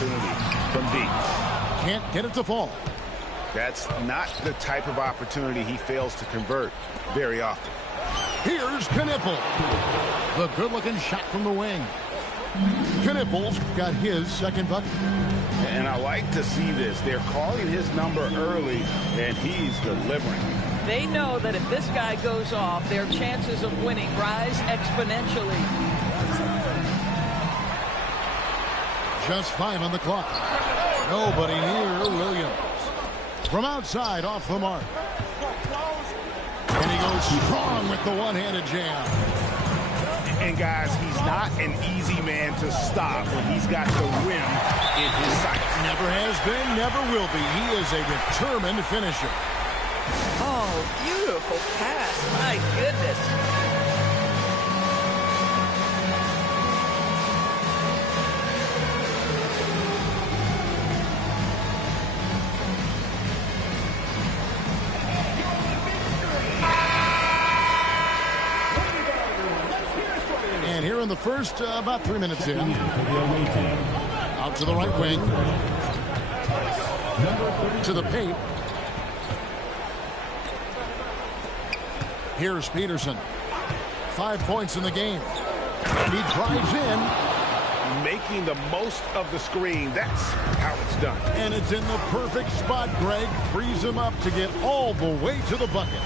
opportunity from deep. Can't get it to fall. That's not the type of opportunity he fails to convert very often. Here's Knippel. The good-looking shot from the wing. Knippel's got his second bucket. And I like to see this. They're calling his number early, and he's delivering. They know that if this guy goes off, their chances of winning rise exponentially. Just 5 on the clock. Nobody near Williams. From outside, off the mark. And he goes strong with the one-handed jam. And guys, he's not an easy man to stop when he's got the rim in his sights. Never has been, never will be. He is a determined finisher. Oh, beautiful pass. My goodness. And here in the first, about 3 minutes in. Out to the right wing. To the paint. Here's Peterson. 5 points in the game. And he drives in. Making the most of the screen. That's how it's done. And it's in the perfect spot, Greg. Frees him up to get all the way to the bucket.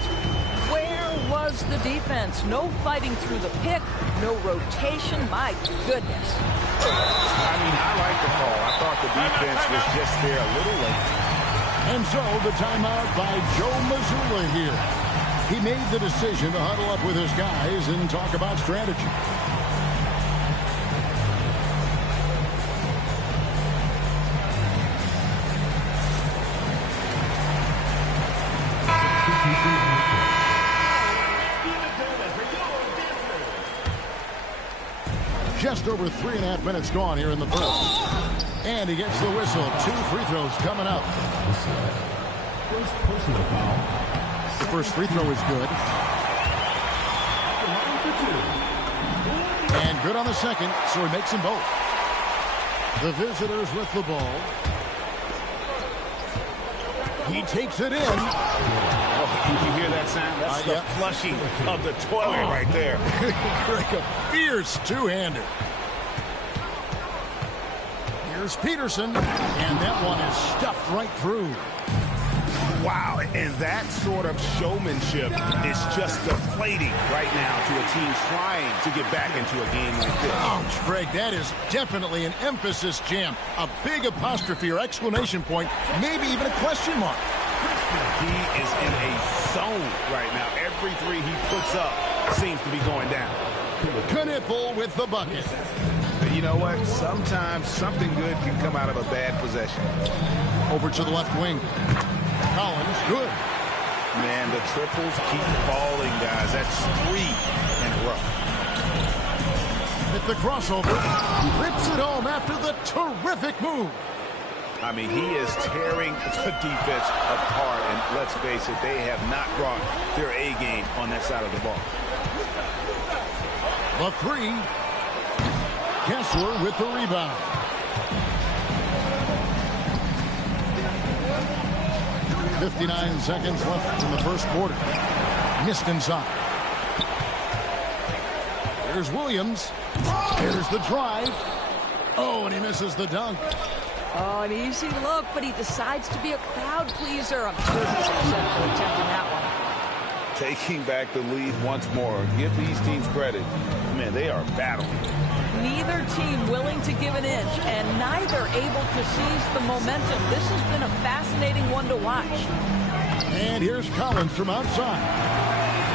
Where was the defense? No fighting through the pick. No rotation. My goodness. I mean, I like the call. I thought the defense was just there a little late. And so the timeout by Joe Mazzulla here. He made the decision to huddle up with his guys and talk about strategy. Just over 3.5 minutes gone here in the first. And he gets the whistle. 2 free throws coming up. The first free throw is good. And good on the second, so he makes them both. The visitors with the ball. He takes it in. Oh, did you hear that sound? That's the flushing of the toilet right there. Like a fierce two-hander. Here's Peterson, and that one is stuffed right through. Wow, and that sort of showmanship is just deflating right now to a team trying to get back into a game like this. Oh, Greg, that is definitely an emphasis jam. A big apostrophe or exclamation point, maybe even a question mark. He is in a zone right now. Every three he puts up seems to be going down. Knippel with the bucket. But you know what? Sometimes something good can come out of a bad possession. Over to the left wing. Collins, good. Man, the triples keep falling, guys. That's 3 in a row. At the crossover, rips it home after the terrific move. I mean, he is tearing the defense apart, and let's face it, they have not brought their A game on that side of the ball. The 3. Kessler with the rebound. .59 seconds left in the first quarter. Missed inside. Here's Williams. Here's the drive. Oh, and he misses the dunk. Oh, an easy look, but he decides to be a crowd pleaser. I'm sure he's upset for attempting that one. Taking back the lead once more. Give these teams credit. Man, they are battling. Neither team willing to give an inch, and neither able to seize the momentum. This has been a fascinating one to watch. And here's Collins from outside.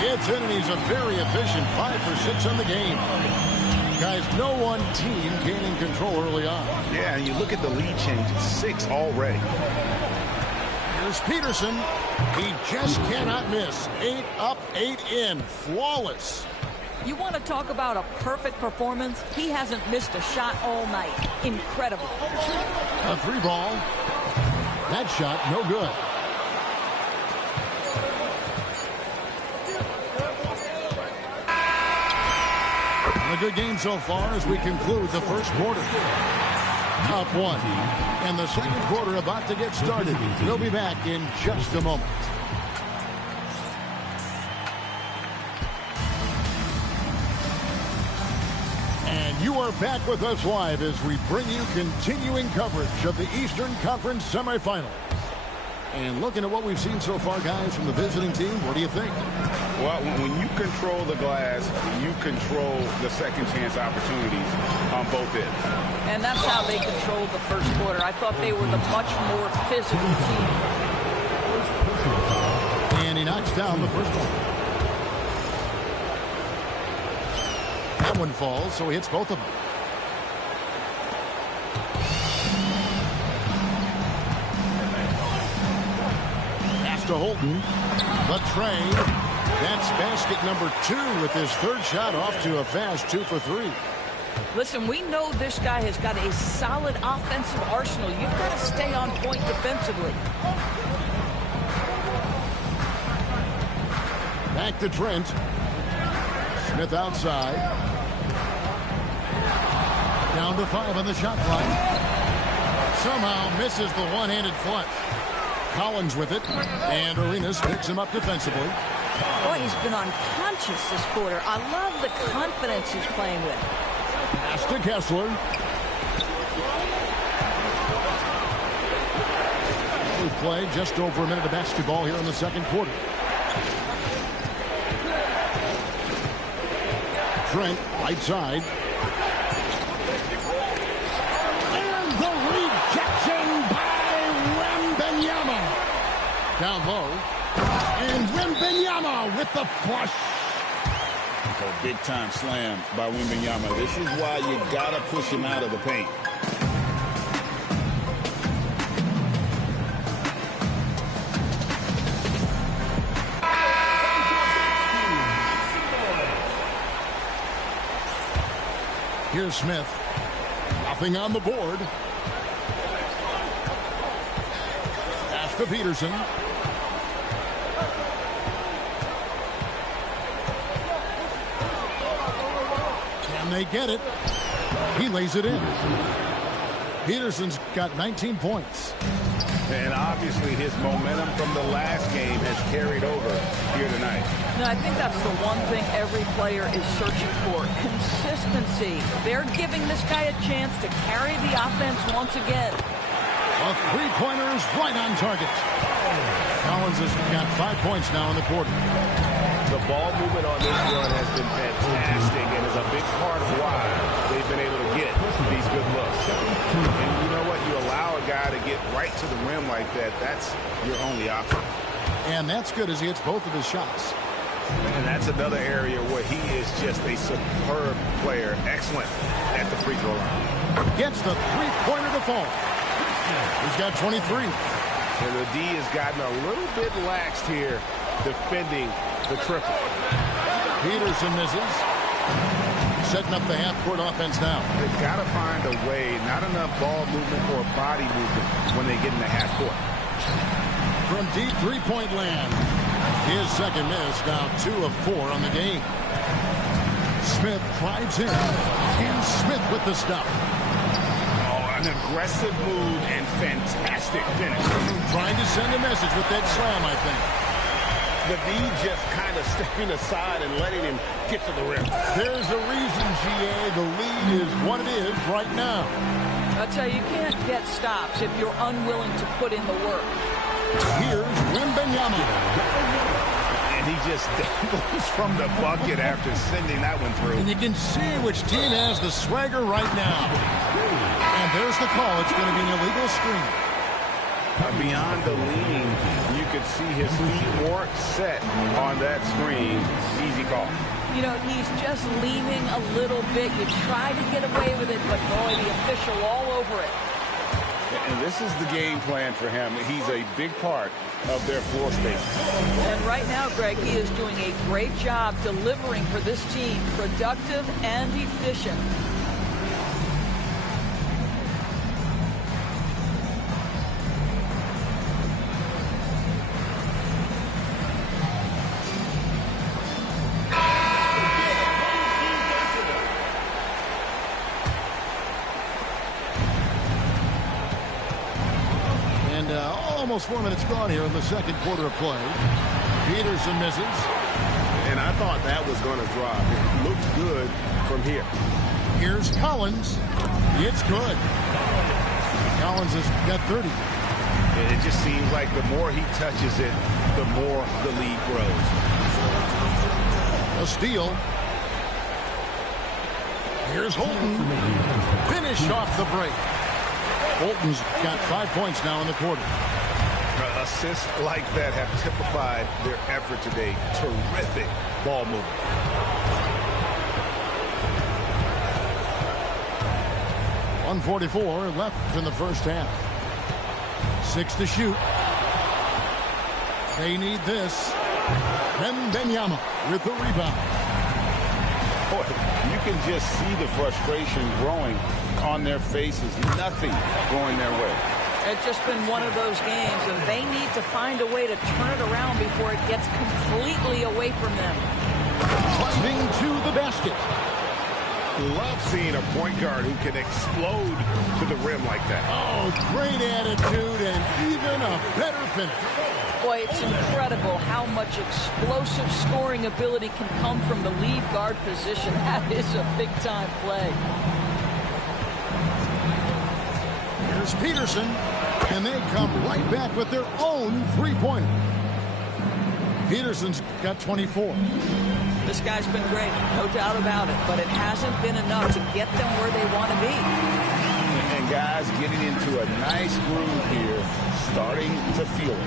Gets in, and he's a very efficient 5 for 6 on the game. Guys, no one team gaining control early on. Yeah, and you look at the lead change, it's 6 already. Here's Peterson. He just cannot miss. 8 up, 8 in. Flawless. You want to talk about a perfect performance? He hasn't missed a shot all night. Incredible. A 3 ball. That shot, no good. A good game so far as we conclude the first quarter. Up one. And the second quarter about to get started. We'll be back in just a moment. And you are back with us live as we bring you continuing coverage of the Eastern Conference semifinals. And looking at what we've seen so far, guys, from the visiting team, what do you think? Well, when you control the glass, you control the second chance opportunities on both ends. And that's how they controlled the first quarter. I thought they were the much more physical team. And he knocks down the first one. That one falls, so he hits both of them. To Holton, the trade. That's basket number 2 with his third shot off to a fast 2 for 3. Listen, we know this guy has got a solid offensive arsenal. You've got to stay on point defensively. Back to Trent. Smith outside. Down to 5 on the shot clock. Somehow misses the one-handed flush. Collins with it, and Arenas picks him up defensively. Boy, he's been unconscious this quarter. I love the confidence he's playing with. Pass to Kessler. We play just over a minute of basketball here in the second quarter. Trent, right side. And the rejection by Wembanyama. Down low. And Wembanyama with the flush. A big-time slam by Wembanyama. This is why you got to push him out of the paint. Here's Smith. Nothing on the board. Pass to Peterson. Can they get it? He lays it in. Peterson's got 19 points. And obviously his momentum from the last game has carried over here tonight. No, I think that's the one thing every player is searching for. Consistency. They're giving this guy a chance to carry the offense once again. A three-pointer is right on target. Collins has got 5 points now in the quarter. The ball movement on this run has been fantastic and is a big part of why they've been able to get these good looks. And you know what? You allow a guy to get right to the rim like that, that's your only option. And that's good as he hits both of his shots. And that's another area where he is just a superb player. Excellent at the free throw line. Gets the three-pointer to fall. He's got 23. And the D has gotten a little bit laxed here defending the triple. Peterson misses. Setting up the half-court offense now. They've got to find a way, not enough ball movement or body movement when they get in the half-court. From deep three-point land. His second miss, now 2 of 4 on the game. Smith drives in. And Smith with the stop. An aggressive move and fantastic finish. Trying to send a message with that slam, I think. The D just kind of stepping aside and letting him get to the rim. There's a reason, GA. The lead is what it is right now. I'll tell you, you can't get stops if you're unwilling to put in the work. Here's Wembanyama. And he just dangles from the bucket after sending that one through. And you can see which team has the swagger right now. And there's the call. It's going to be an illegal screen. Beyond the lean, you could see his feet weren't set on that screen. Easy call. You know, he's just leaning a little bit. You try to get away with it, but boy, the official all over it. And this is the game plan for him. He's a big part of their floor space. And right now, Greg, he is doing a great job delivering for this team. Productive and efficient. And almost 4 minutes gone here in the second quarter of play. Peterson misses. And I thought that was going to drop. It looked good from here. Here's Collins. It's good. Collins has got 30. And it just seems like the more he touches it, the more the lead grows. A steal. Here's Holton. Finish off the break. Holton's got 5 points now in the quarter. Assists like that have typified their effort today. Terrific ball movement. .144 left in the first half. 6 to shoot. They need this. Benyama with the rebound. Boy, you can just see the frustration growing on their faces. Nothing going their way. It's just been one of those games, and they need to find a way to turn it around before it gets completely away from them. Driving to the basket. Love seeing a point guard who can explode to the rim like that. Oh, great attitude and even a better finish. Boy, it's incredible how much explosive scoring ability can come from the lead guard position. That is a big-time play. Here's Peterson, and they come right back with their own three-pointer. Peterson's got 24. This guy's been great, no doubt about it, but it hasn't been enough to get them where they want to be. And guys getting into a nice groove here, starting to feel it.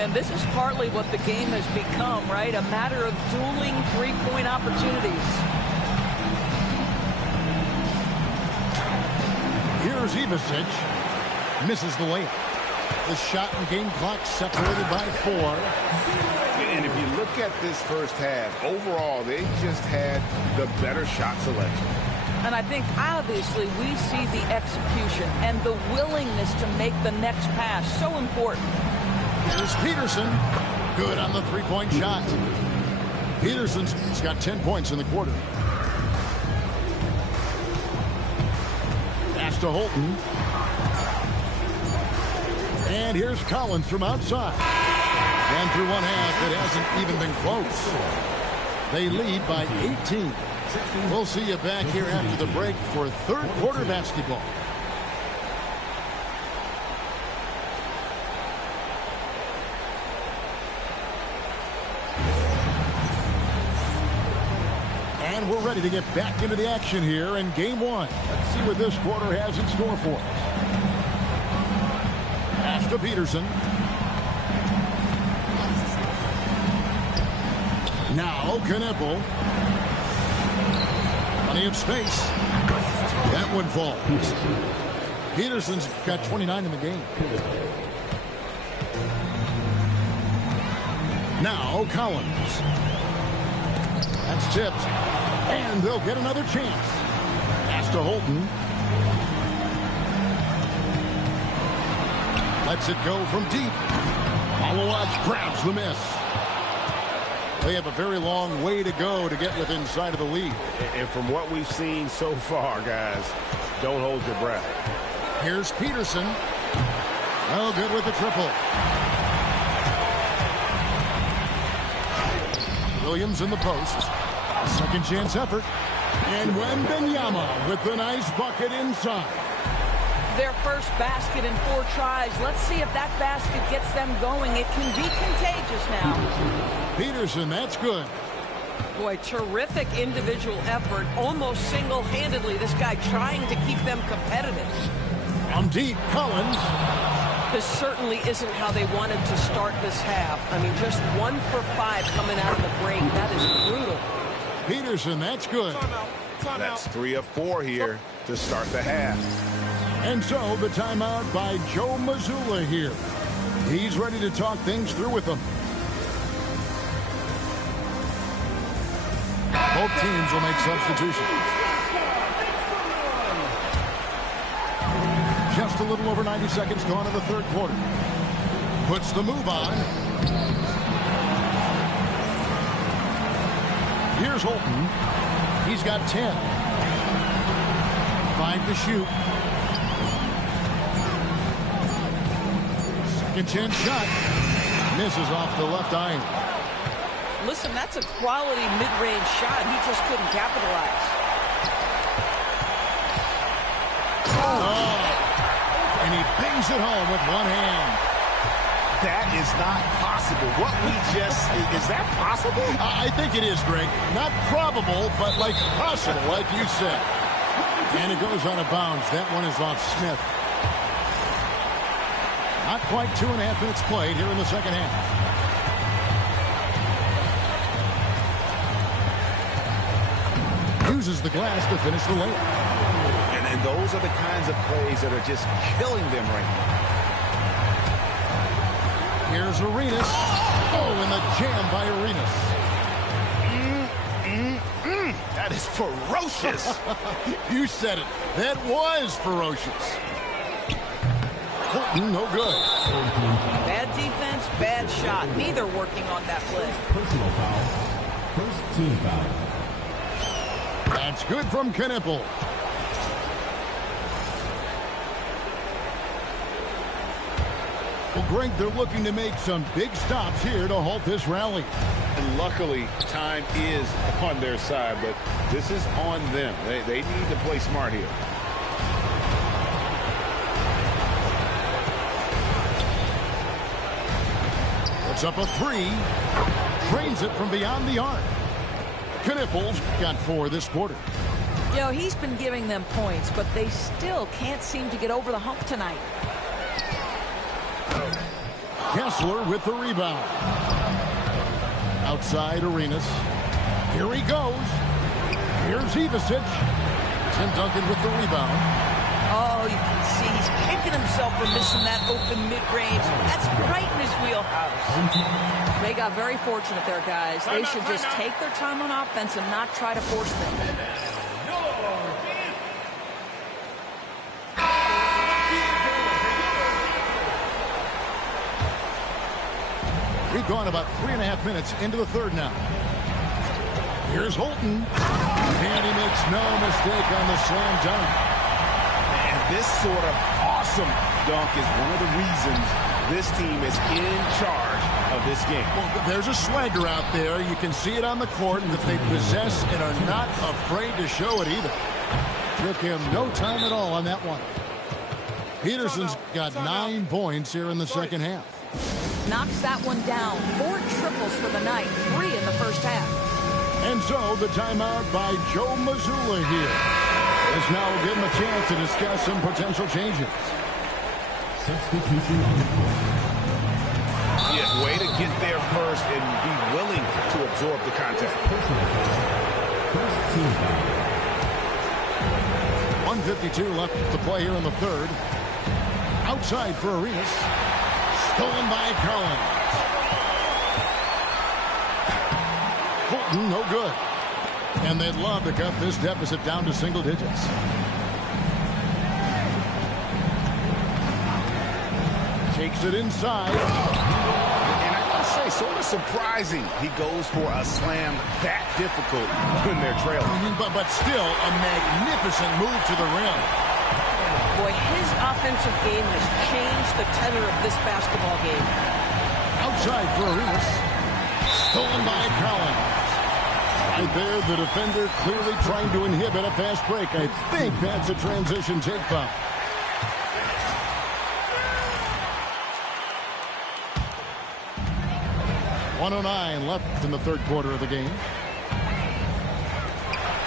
And this is partly what the game has become, right? A matter of dueling three-point opportunities. Here's Ivasic. Misses the layup. The shot and game clock separated by 4. And if you look at this first half, overall, they just had the better shot selection. And I think, obviously, we see the execution and the willingness to make the next pass so important. Here's Peterson. Good on the three-point shot. Peterson's got 10 points in the quarter. Pass to Holton. And here's Collins from outside. And through one half, it hasn't even been close. They lead by 18. We'll see you back here after the break for third quarter basketball. And we're ready to get back into the action here in game one. Let's see what this quarter has in store for us. Pass to Peterson. Now Kneppel. Plenty of space. That one falls. Peterson's got 29 in the game. Now Collins. That's tipped. And they'll get another chance. Pass to Holton. Lets it go from deep. Alawaj grabs the miss. They have a very long way to go to get within sight of the lead. And from what we've seen so far, guys, don't hold your breath. Here's Peterson. Oh, good with the triple. Williams in the post. Second chance effort. And Wembanyama with the nice bucket inside. Their first basket in 4 tries. Let's see if that basket gets them going. It can be contagious now. Peterson, that's good. Boy, terrific individual effort. Almost single-handedly, this guy trying to keep them competitive. From deep, Collins. This certainly isn't how they wanted to start this half. I mean, just 1 for 5 coming out of the break. That is brutal. Peterson, that's good. That's 3 of 4 here to start the half. And so the timeout by Joe Mazzulla here. He's ready to talk things through with them. Both teams will make substitutions. Just a little over 90 seconds gone in the third quarter. Puts the move on. Here's Holton. He's got 10. 5 to shoot. Second chance shot. Misses off the left iron. Listen, that's a quality mid-range shot. He just couldn't capitalize. Oh. And he bangs it home with one hand. That is not possible. What we just, is that possible? I think it is, Greg. Not probable, but like possible, like you said. And it goes out of bounds. That one is off Smith. Not quite 2.5 minutes played here in the second half. Uses the glass to finish the layup. And those are the kinds of plays that are just killing them right now. Here's Arenas. Oh, and the jam by Arenas. That is ferocious. You said it. That was ferocious. No good. Bad defense, bad shot. Neither working on that play. Personal foul. First team foul. That's good from Knipple. Well, Greg, they're looking to make some big stops here to halt this rally. And luckily, time is on their side, but this is on them. They need to play smart here. Puts up a three. Drains it from beyond the arc. Knipple's got 4 this quarter. You know, he's been giving them points, but they still can't seem to get over the hump tonight. Kessler with the rebound. Outside Arenas. Here he goes. Here's Ivicic. Tim Duncan with the rebound. Oh, you can see he's kicking himself for missing that open mid-range. That's right in his wheelhouse. They got very fortunate there, guys. They should just take their time on offense and not try to force things. We've gone about 3.5 minutes into the third now. Here's Holton. And he makes no mistake on the slam dunk. And this sort of awesome dunk is one of the reasons this team is in charge of this game. Well, there's a swagger out there. You can see it on the court that they possess and are not afraid to show it either. Took him no time at all on that one. Peterson's got 9 points here in the second half. Knocks that one down. 4 triples for the night. 3 in the first half. And so the timeout by Joe Mazzulla here. This now will give him a chance to discuss some potential changes. Substitution on the court. Yeah, way to get there first and be willing to absorb the contact. Personal foul. First team foul. 1:52 left to play here in the third. Outside for Arenas. Stolen by Collins. Holton, no good. And they'd love to cut this deficit down to single digits. Takes it inside. And I must say, sort of surprising he goes for a slam that difficult when they're trailing. But still a magnificent move to the rim. Boy, his offensive game has changed the tenor of this basketball game. Outside for Arenas. Stolen by Collins. Right there, the defender clearly trying to inhibit a fast break. I think that's a transition take foul. .109 left in the third quarter of the game.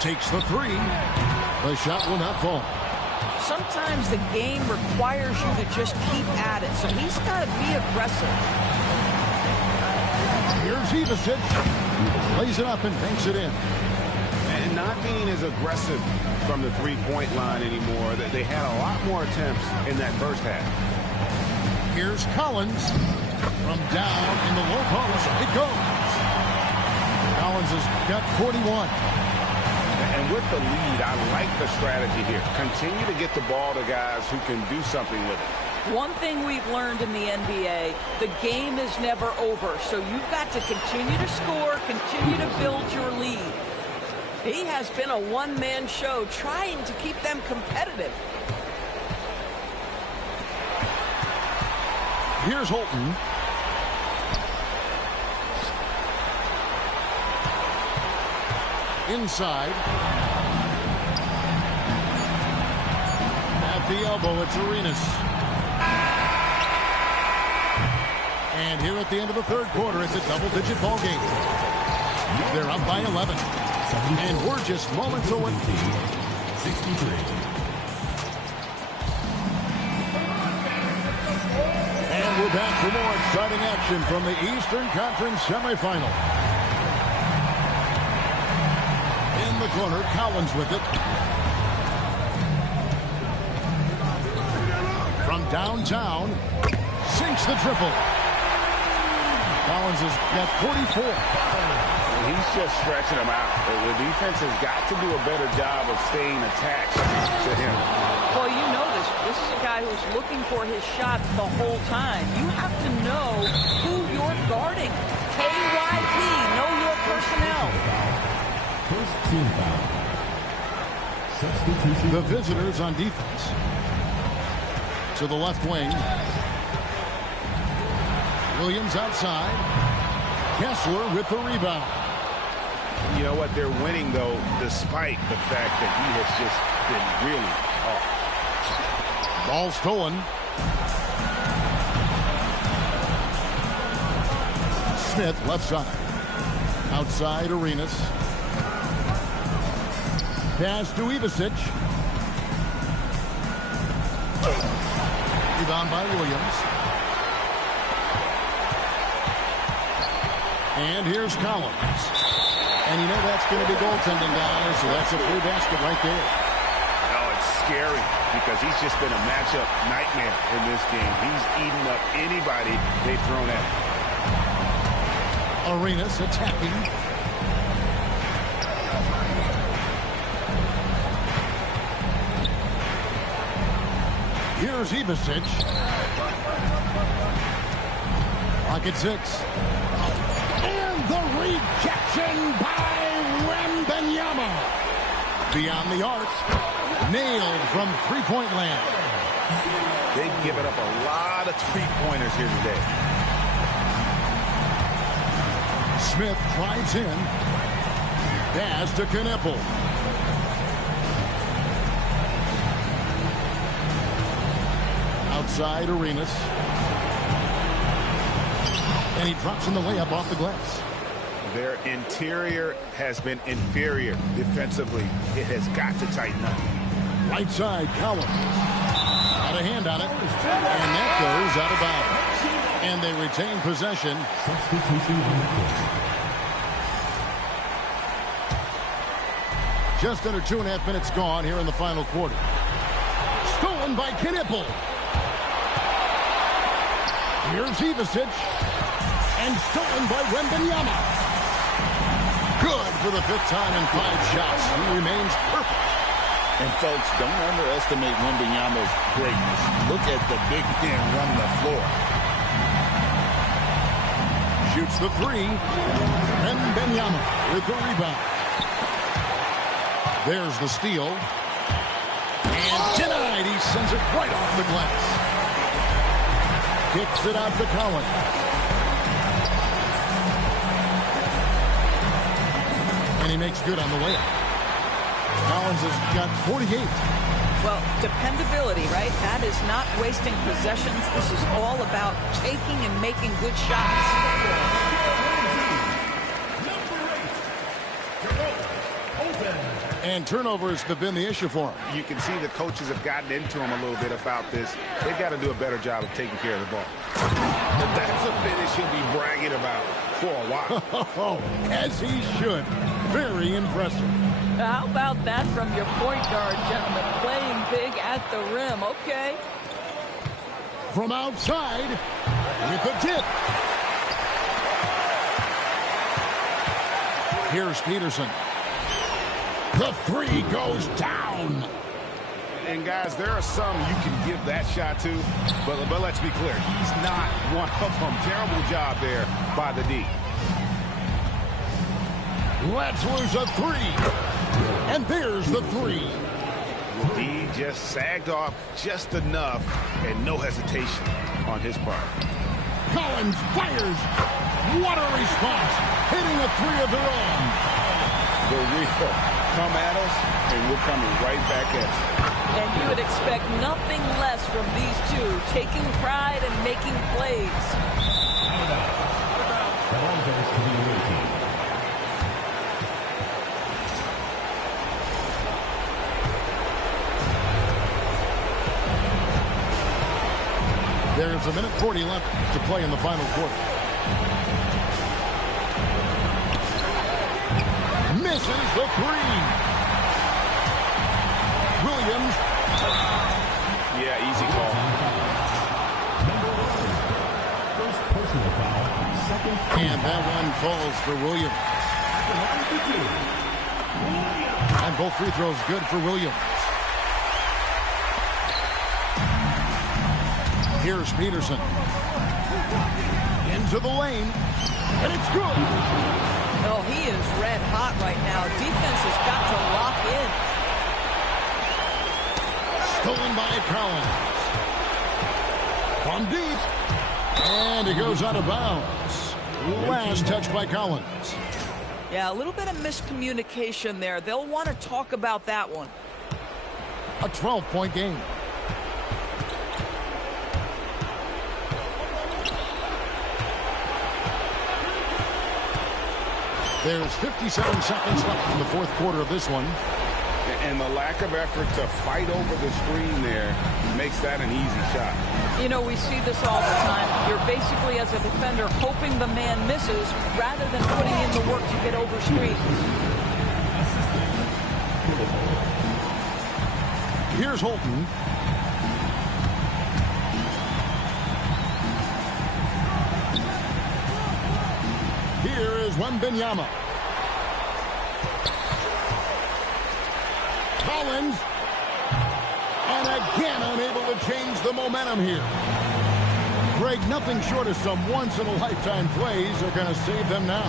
Takes the three. The shot will not fall. Sometimes the game requires you to just keep at it, so he's got to be aggressive. Here's Ivicic. Lays it up and banks it in. And not being as aggressive from the three-point line anymore. They had a lot more attempts in that first half. Here's Collins. From down in the low post, it goes. Collins has got 41. And with the lead, I like the strategy here. Continue to get the ball to guys who can do something with it. One thing we've learned in the NBA, the game is never over. So you've got to continue to score, continue to build your lead. He has been a one-man show trying to keep them competitive. Here's Holton. Inside. At the elbow, it's Arenas. And here at the end of the third quarter, it's a double-digit ball game. They're up by 11. And we're just moments away. 63. And we're back for more exciting action from the Eastern Conference semifinal. In the corner, Collins with it. From downtown, sinks the triple. Collins has got 44. He's just stretching them out. The defense has got to do a better job of staying attached to him. Well, you know this. This is a guy who's looking for his shot the whole time. You have to know who you're guarding. KYP, know your personnel. First team foul. Substitution. The visitors on defense. To the left wing. Williams outside. Kessler with the rebound. You know what? They're winning, though, despite the fact that he has just been really off. Ball stolen. Smith, left side. Outside, Arenas. Pass to Ivicic. Rebound by Williams. And here's Collins. And you know that's going to be goaltending, guys, so that's a free basket right there. Oh, it's scary because he's just been a matchup nightmare in this game. He's eating up anybody they've thrown at him. Arenas attacking. Here's Ivicic. Clock at 6. The rejection by Wembanyama. Beyond the arc. Nailed from three-point land. They've given up a lot of three-pointers here today. Smith drives in. Pass to Kneppel. Outside Arenas. And he drops in the layup off the glass. Their interior has been inferior defensively. It has got to tighten up. Right side, Collins. Got a hand on it. And that goes out of bounds. And they retain possession. Substitution on the court. Just under 2.5 minutes gone here in the final quarter. Stolen by Kneppel. Here's Ivicic. And stolen by Wembanyama. Good for the 5th time in 5 shots. He remains perfect. And folks, don't underestimate Wembanyama's greatness. Look at the big man run the floor. Shoots the 3. Wembanyama with the rebound. There's the steal. And denied. He sends it right off the glass. Kicks it out to Collins. And he makes good on the layup. Collins has got 48. Well, dependability, right? That is not wasting possessions. This is all about taking and making good shots. And turnovers have been the issue for him. You can see the coaches have gotten into him a little bit about this. They've got to do a better job of taking care of the ball. But that's a finish he'll be bragging about for a while. As he should. Very impressive. How about that from your point guard, gentlemen? Playing big at the rim. Okay. From outside with the tip. Here's Peterson. The 3 goes down. And guys, there are some you can give that shot to, but let's be clear, he's not one of them. Terrible job there by the D. Let's lose a 3. And there's the 3. The D just sagged off just enough, and no hesitation on his part. Collins fires. What a response. Hitting a three of their own. The real come at us, and we're coming right back at you. And you would expect nothing less from these two, taking pride and making plays. The ball goes to the away team. There's 1:40 left to play in the final quarter. Misses the three. Williams. Yeah, easy call. First personal foul. Second. And that one falls for Williams. And both free throws good for Williams. Here's Peterson. Into the lane. And it's good. Oh, he is red hot right now. Defense has got to lock in. Stolen by Collins. From deep. And it goes out of bounds. Last touch by Collins. Yeah, a little bit of miscommunication there. They'll want to talk about that one. A 12-point game. There's 57 seconds left in the fourth quarter of this one. And the lack of effort to fight over the screen there makes that an easy shot. You know, we see this all the time. You're basically, as a defender, hoping the man misses rather than putting in the work to get over screens. Here's Holton. Here is Wembanyama. Collins. And again unable to change the momentum here. Greg, nothing short of some once-in-a-lifetime plays are going to save them now.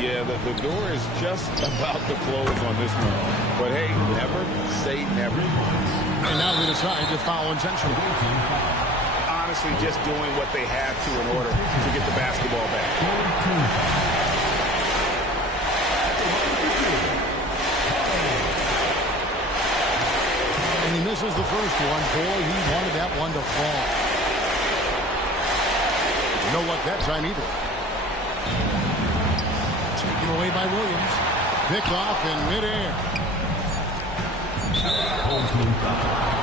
Yeah, the door is just about to close on this one. But hey, never say never. And now they decide to foul intentionally. Honestly, just doing what they have to in order to get the basketball back. And he misses the first one. Boy, he wanted that one to fall. No luck that time either. Taken away by Williams. Picked off in midair. First team foul.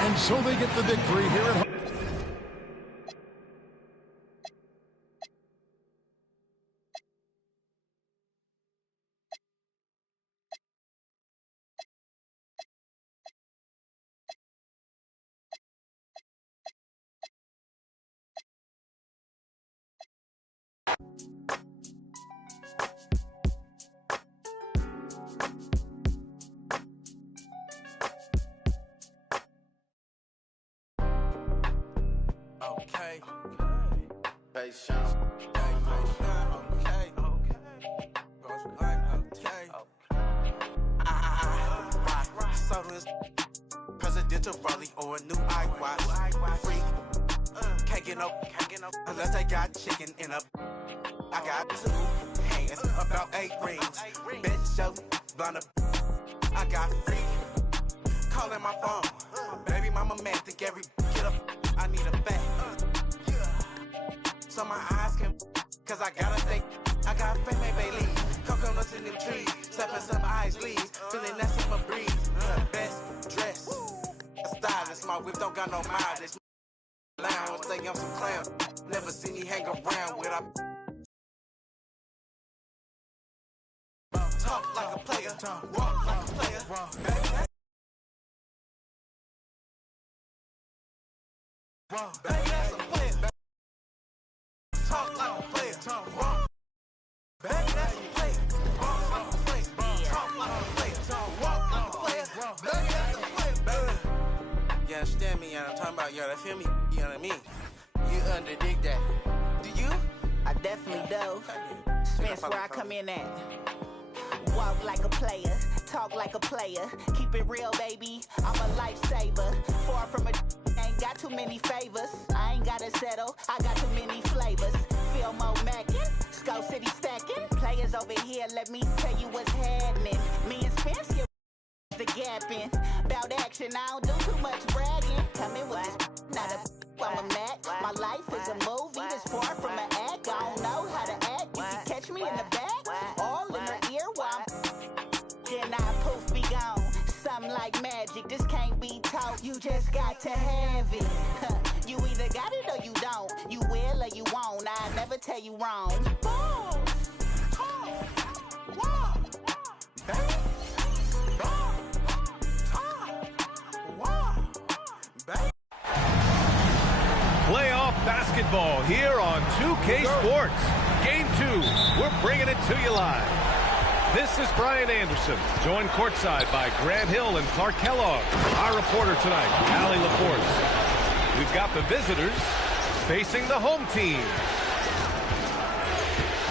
And so they get the victory here at home. Okay. Patient. Okay. So this presidential rally or a new iWatch. Freak. Can't get up unless I got chicken in a. I got 2 hands, about 8 rings. Bitch, show, blonde. I got freak. Calling my phone. Baby mama man, think every get up. I need a back. So my eyes can, cause I gotta think. I got fame, baby. Coconuts in them trees. Slapping some ice leaves. Feeling that summer breeze. Best dress. A stylist. My whip don't got no mileage. Lounge, say I'm some clown. Never seen me hang around with a. Talk like a player. Walk like a player. Baby, that's a player. Talk like a player. Baby, that's a player. Walk like a player. Talk like a player. Walk like a player. Baby, that's a player. You understand me? And I'm talking about, you feel me? You know what I mean? You underdig that. definitely do. Spence, where I come in at. Walk like a player, talk like a player. Keep it real, baby. I'm a lifesaver. Far from a ain't got too many favors. I ain't gotta settle. I got too many flavors. Feel more mackin', Skull City stacking. Players over here, let me tell you what's happening. Me and Spence get the gap in. Bout action, I don't do too much bragging. Come in with this, not a I'm a Mac. My life is a movie that's far from an act. I don't know how to act. You can catch me in the back, all in the ear while I'm then I poof be gone. Something like magic, this can't be taught. You just got to have it. You either got it or you don't. You will or you won't. I never tell you wrong. Playoff basketball here on 2K Sports. Game 2, we're bringing it to you live. This is Brian Anderson, joined courtside by Grant Hill and Clark Kellogg. Our reporter tonight, Allie LaForce. We've got the visitors facing the home team.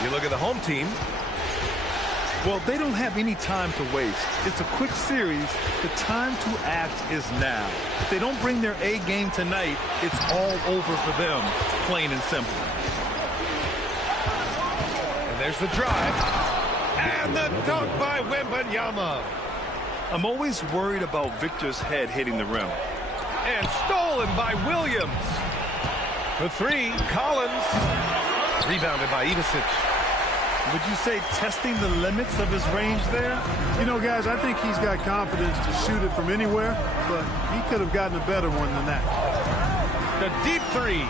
You look at the home team. Well, they don't have any time to waste. It's a quick series. The time to act is now. If they don't bring their A game tonight, it's all over for them, plain and simple. And there's the drive. And the dunk by Wembanyama. I'm always worried about Victor's head hitting the rim. And stolen by Williams. For 3, Collins. Rebounded by Ivicic. Would you say testing the limits of his range there? You know, guys, I think he's got confidence to shoot it from anywhere, but he could have gotten a better one than that. The deep 3.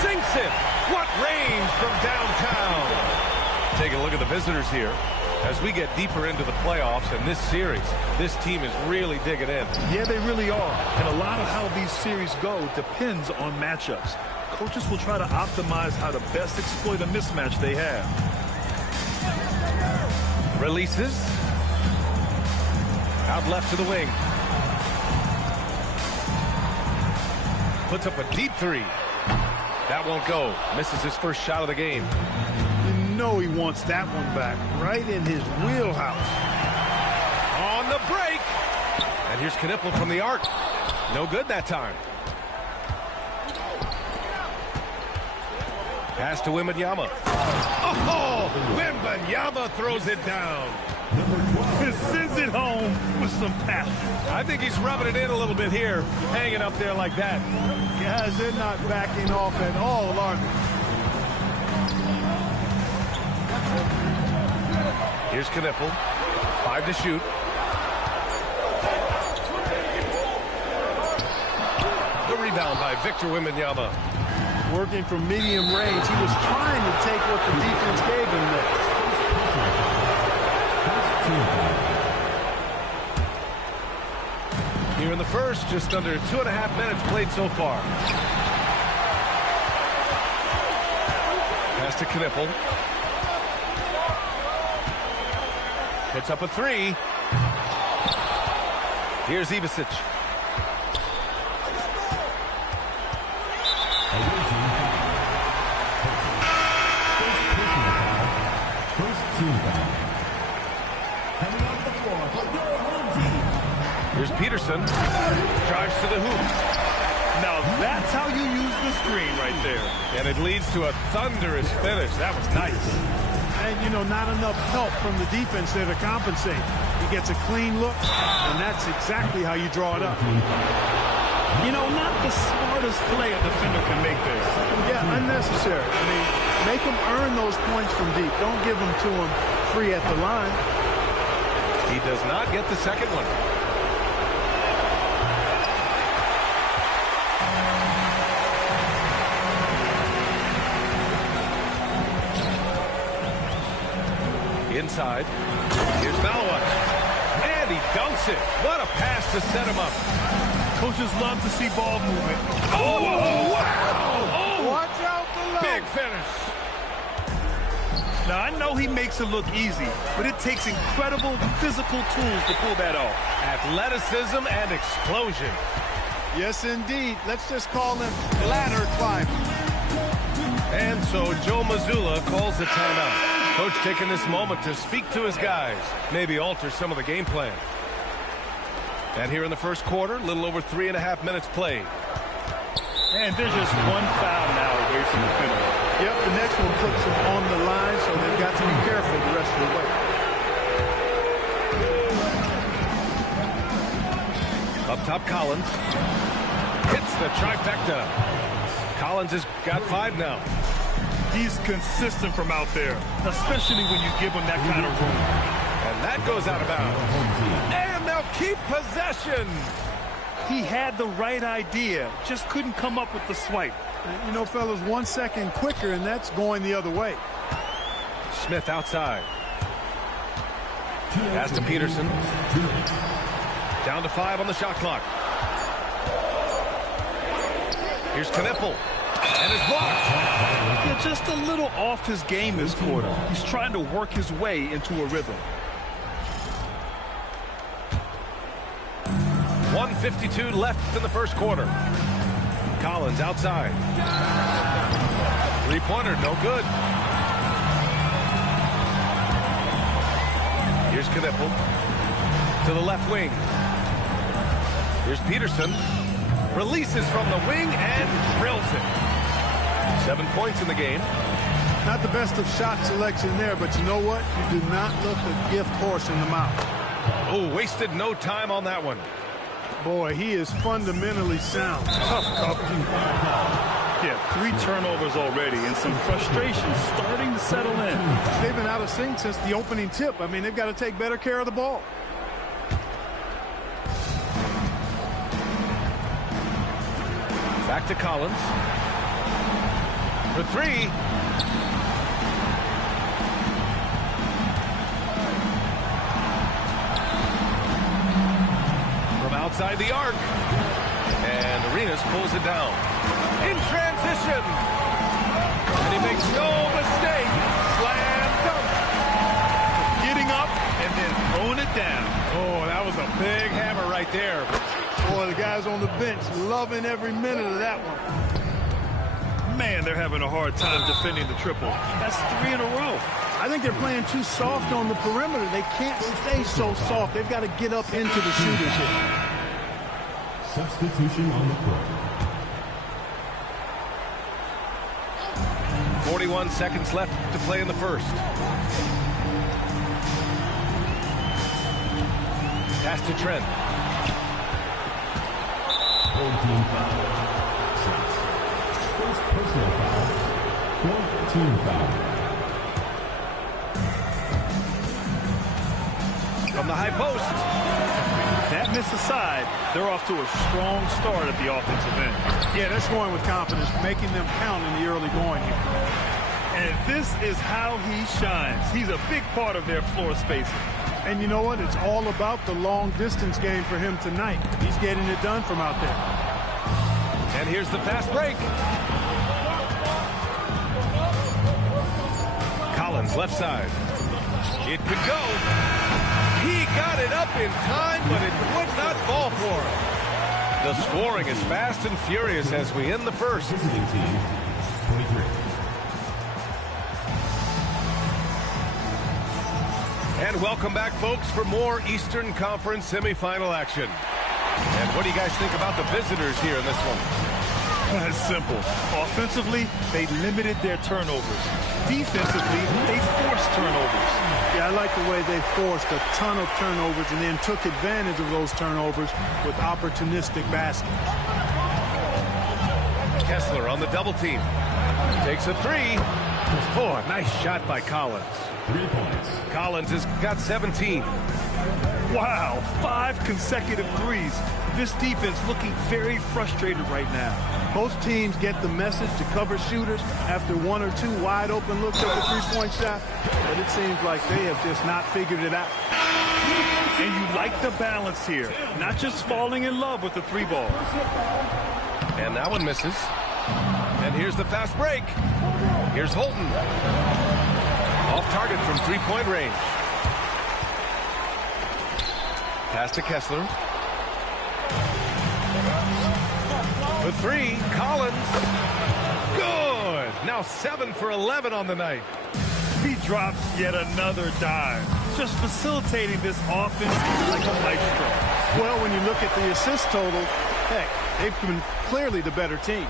Sinks it. What range from downtown. Take a look at the visitors here. As we get deeper into the playoffs in this series, this team is really digging in. Yeah, they really are. And a lot of how these series go depends on matchups. Coaches will try to optimize how to best exploit a mismatch they have. Releases. Out left to the wing. Puts up a deep 3. That won't go. Misses his first shot of the game. You know he wants that one back, right in his wheelhouse. On the break. And here's Knipple from the arc. No good that time. Pass to Wembanyama. Oh, Wembanyama throws it down. Sends it home with some passion. I think he's rubbing it in a little bit here, hanging up there like that. Guys, they're not backing off at all, are they? Here's Knipple. 5 to shoot. The rebound by Victor Wembanyama. Working from medium range. He was trying to take what the defense gave him there. Here in the first, just under 2.5 minutes played so far. Pass to Knipple. Puts up a 3. Here's Ivicic. Here's Peterson. Drives to the hoop. Now that's how you use the screen right there. And it leads to a thunderous finish. That was nice. And, you know, not enough help from the defense there to compensate. He gets a clean look, and that's exactly how you draw it up. You know, not the smartest play a defender can make this. Yeah, unnecessary. I mean, make him earn those points from deep. Don't give them to him free at the line. He does not get the second one. Inside. Here's Malawat. And he dunks it. What a pass to set him up. Coaches love to see ball movement. Oh, wow! Oh, watch out below. Big finish. Now, I know he makes it look easy, but it takes incredible physical tools to pull that off. Athleticism and explosion. Yes, indeed. Let's just call him ladder climbing. And so Joe Mazzulla calls the timeout. Coach taking this moment to speak to his guys, maybe alter some of the game plan. And here in the first quarter, a little over 3.5 minutes played. And there's just one foul now away from the penalty. Yep, the next one puts them on the line, so they've got to be careful the rest of the way. Up top, Collins. Hits the trifecta. Collins has got 5 now. He's consistent from out there, especially when you give him that kind of room. And that goes out of bounds. And they'll keep possession. He had the right idea, just couldn't come up with the swipe. You know, fellas, 1 second quicker, and that's going the other way. Smith outside. Pass to Peterson. Down to 5 on the shot clock. Here's Knippel. And it's blocked. Yeah, just a little off his game this quarter. He's trying to work his way into a rhythm. 1:52 left in the first quarter. Collins outside. Three-pointer, no good. Here's Knippel to the left wing. Here's Peterson. Releases from the wing and drills it. 7 points in the game. Not the best of shot selection there, but you know what? You do not look a gift horse in the mouth. Oh, wasted no time on that one. Boy, he is fundamentally sound. Tough coverage. Yeah, 3 turnovers already and some frustration starting to settle in. They've been out of sync since the opening tip. I mean, they've got to take better care of the ball. Back to Collins. For 3. From outside the arc. And Arenas pulls it down. In transition. And he makes no mistake. Slam dunk. Getting up and then throwing it down. Oh, that was a big hammer right there. Boy, the guys on the bench loving every minute of that one. Man, they're having a hard time defending the triple. That's 3 in a row. I think they're playing too soft on the perimeter. They can't stay so soft. They've got to get up into the shooters here. Substitution on the court. 41 seconds left to play in the first. Pass to Trent. 14 foul. First personal foul. 4th team foul. From the high post. That miss aside, they're off to a strong start at the offensive end. Yeah, they're scoring with confidence, making them count in the early going here. And this is how he shines. He's a big part of their floor spacing. And you know what? It's all about the long distance game for him tonight. He's getting it done from out there. And here's the fast break. Collins left side. It could go. He got it up in time, but it would not fall for him. The scoring is fast and furious as we end the first. Visiting team, 23. And welcome back, folks, for more Eastern Conference semifinal action. And what do you guys think about the visitors here in this one? It's simple. Offensively, they limited their turnovers. Defensively, they forced turnovers. Yeah, I like the way they forced a ton of turnovers and then took advantage of those turnovers with opportunistic basket. Kessler on the double team. Takes a 3. Oh, a nice shot by Collins. 3 points. Collins has got 17. Wow, 5 consecutive threes. This defense looking very frustrated right now. Most teams get the message to cover shooters after 1 or 2 wide open looks at the three-point shot, but it seems like they have just not figured it out. And you like the balance here, not just falling in love with the 3 ball. And that one misses. And here's the fast break. Here's Holton. Off target from 3-point range. Pass to Kessler. For 3, Collins. Good. Now now 7 for 11 on the night. He drops yet another dime, just facilitating this offense like a maestro. Well, when you look at the assist totals, heck, they've been clearly the better team.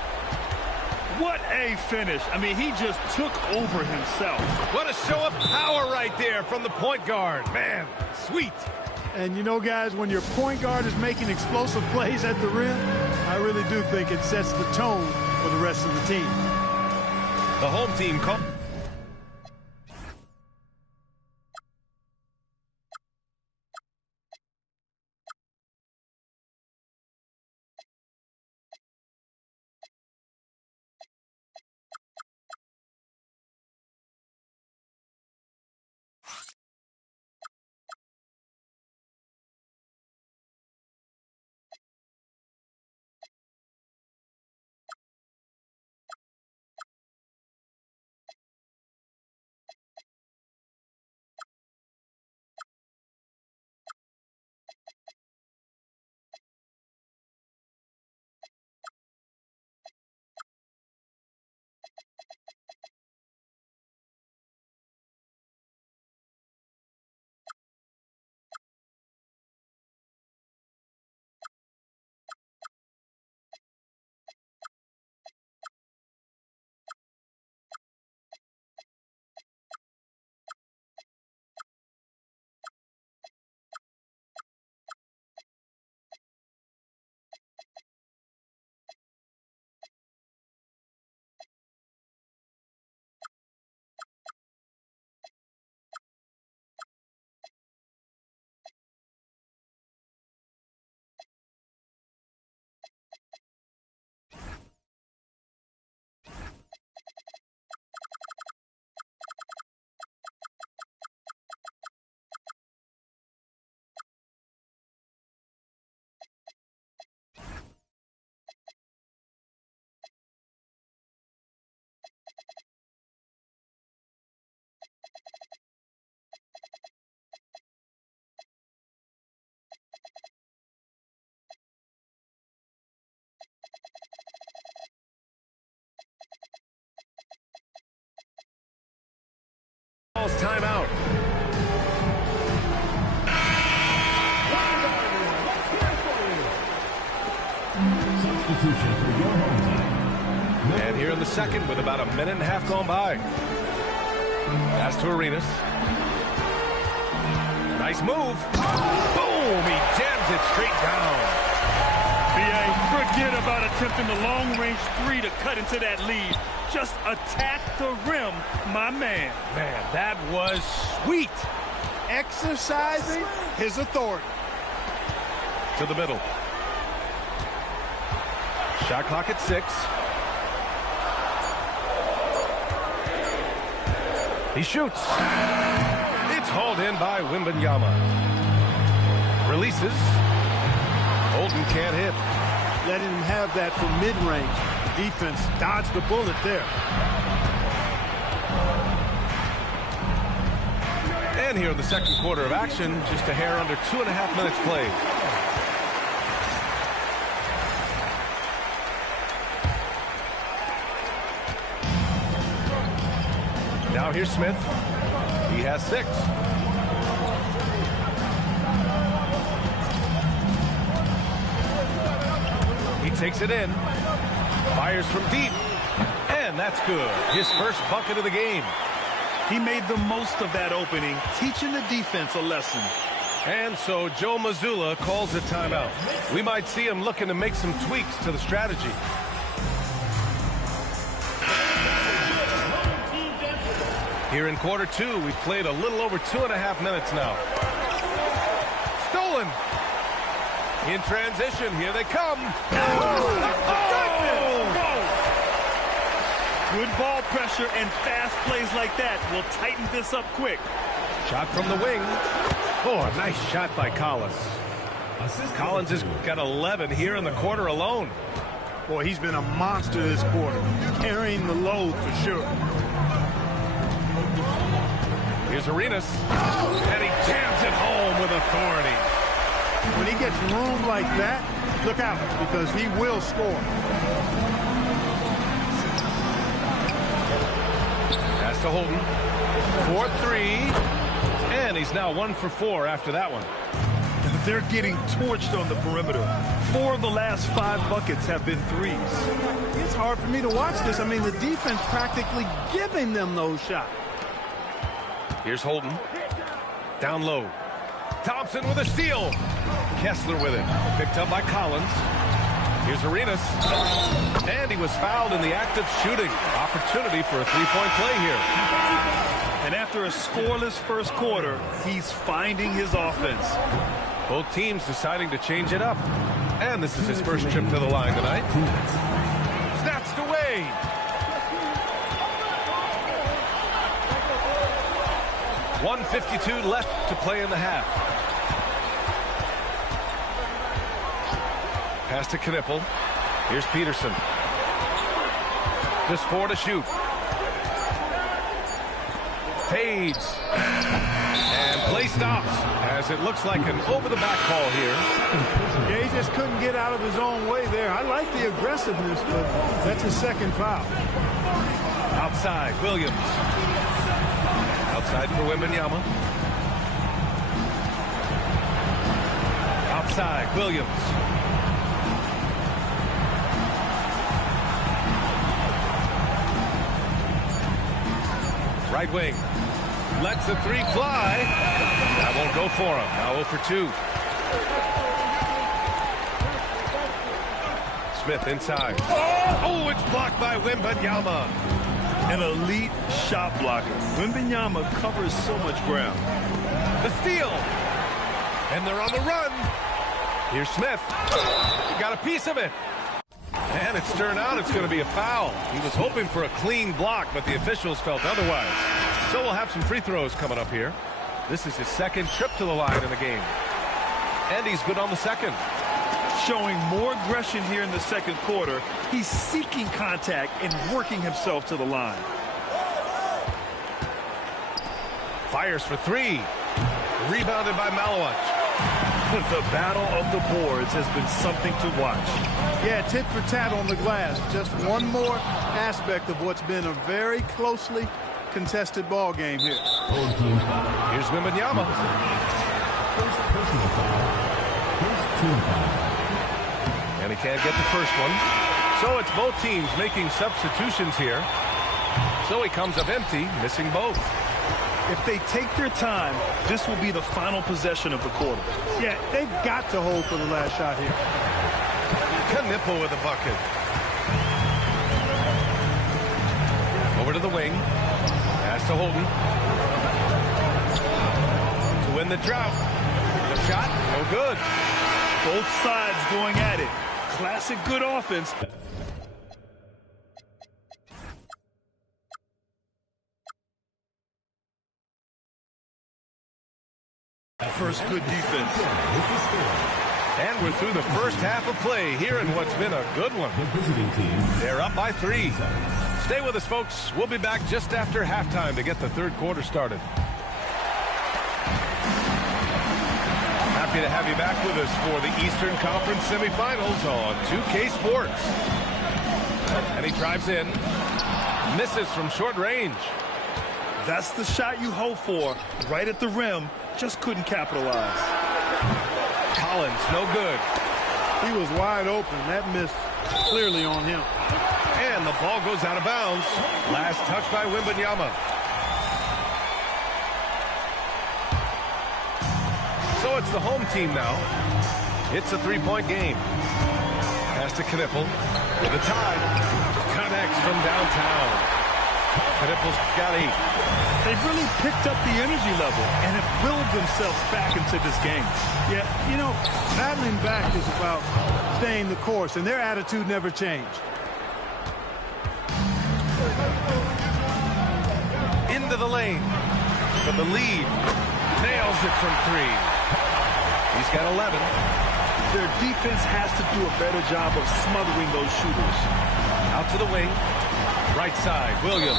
What a finish. I mean, he just took over himself. What a show of power right there from the point guard. Man, sweet. And you know, guys, when your point guard is making explosive plays at the rim, I really do think it sets the tone for the rest of the team. The home team called. Timeout. Substitution for your home team. And here in the second with about a minute and a half gone by. Pass to Arenas. Nice move. Boom! He jams it straight down. B.A., forget about attempting the long-range three to cut into that lead. Just attack the rim, my man. Man, that was sweet. Exercising his authority. To the middle. Shot clock at 6. He shoots. It's hauled in by Wembanyama. Releases. Holden can't hit. Letting him have that from mid-range. Defense dodged the bullet there. And here in the second quarter of action, just a hair under 2.5 minutes played. Now here's Smith. He has 6. He takes it in. Fires from deep. And that's good. His first bucket of the game. He made the most of that opening, teaching the defense a lesson. And so Joe Mazzulla calls a timeout. We might see him looking to make some tweaks to the strategy. Here in quarter 2, we've played a little over 2.5 minutes now. Stolen. In transition, here they come. Good ball pressure and fast plays like that will tighten this up quick. Shot from the wing. Oh, a nice shot by Collins. Collins has got 11 here in the quarter alone. Boy, he's been a monster this quarter, carrying the load for sure. Here's Arenas, and he jams it home with authority. When he gets room like that, look out, because he will score. to Holden. 4-3. And he's now 1 for 4 after that one. They're getting torched on the perimeter. 4 of the last 5 buckets have been threes. It's hard for me to watch this. I mean, the defense practically giving them those shots. Here's Holden. Down low. Thompson with a steal. Kessler with it. Picked up by Collins. Here's Arenas. And he was fouled in the act of shooting. Opportunity for a three-point play here. And after a scoreless first quarter, he's finding his offense. Both teams deciding to change it up. And this is his first trip to the line tonight. Snatched away. .152 left to play in the half. Pass to Knippel. Here's Peterson. Just 4 to shoot. Fades. And play stops as it looks like an over-the-back call here. Yeah, he just couldn't get out of his own way there. I like the aggressiveness, but that's his second foul. Outside, Williams. Outside for Wembanyama. Outside, Williams. Right wing. Lets the 3 fly. That won't go for him. Now 0 for 2. Smith inside. Oh, it's blocked by Wembanyama. An elite shot blocker. Wembanyama covers so much ground. The steal. And they're on the run. Here's Smith. He got a piece of it. And it's turned out it's going to be a foul. He was hoping for a clean block, but the officials felt otherwise. So we'll have some free throws coming up here. This is his second trip to the line in the game. And he's good on the second. Showing more aggression here in the second quarter. He's seeking contact and working himself to the line. Fires for 3. Rebounded by Malowich. The battle of the boards has been something to watch. Yeah, tit for tat on the glass. Just one more aspect of what's been a very closely contested ball game here. Here's Wembanyama. And he can't get the first one. So it's both teams making substitutions here. So he comes up empty, missing both. If they take their time, this will be the final possession of the quarter. Yeah, they've got to hold for the last shot here. Knippel with a bucket. Over to the wing. Pass to Holden. To win the drought. The shot, no good. Both sides going at it. Classic good offense. First good defense. And we're through the first half of play here in what's been a good one. They're up by 3. Stay with us, folks. We'll be back just after halftime to get the third quarter started. Happy to have you back with us for the Eastern Conference semifinals on 2K Sports. And he drives in. Misses from short range. That's the shot you hope for. Right at the rim. Just couldn't capitalize. Collins, no good. He was wide open. That missed clearly on him. And the ball goes out of bounds. Last touch by Wembanyama. So it's the home team now. It's a 3-point game. Pass to Knippel with a tie. Connects from downtown. Knippel's got 8. They've really picked up the energy level and have willed themselves back into this game. Yeah, you know, battling back is about staying the course, and their attitude never changed. Into the lane for the lead. Nails it from 3. He's got 11. Their defense has to do a better job of smothering those shooters. Out to the wing. Right side, Williams.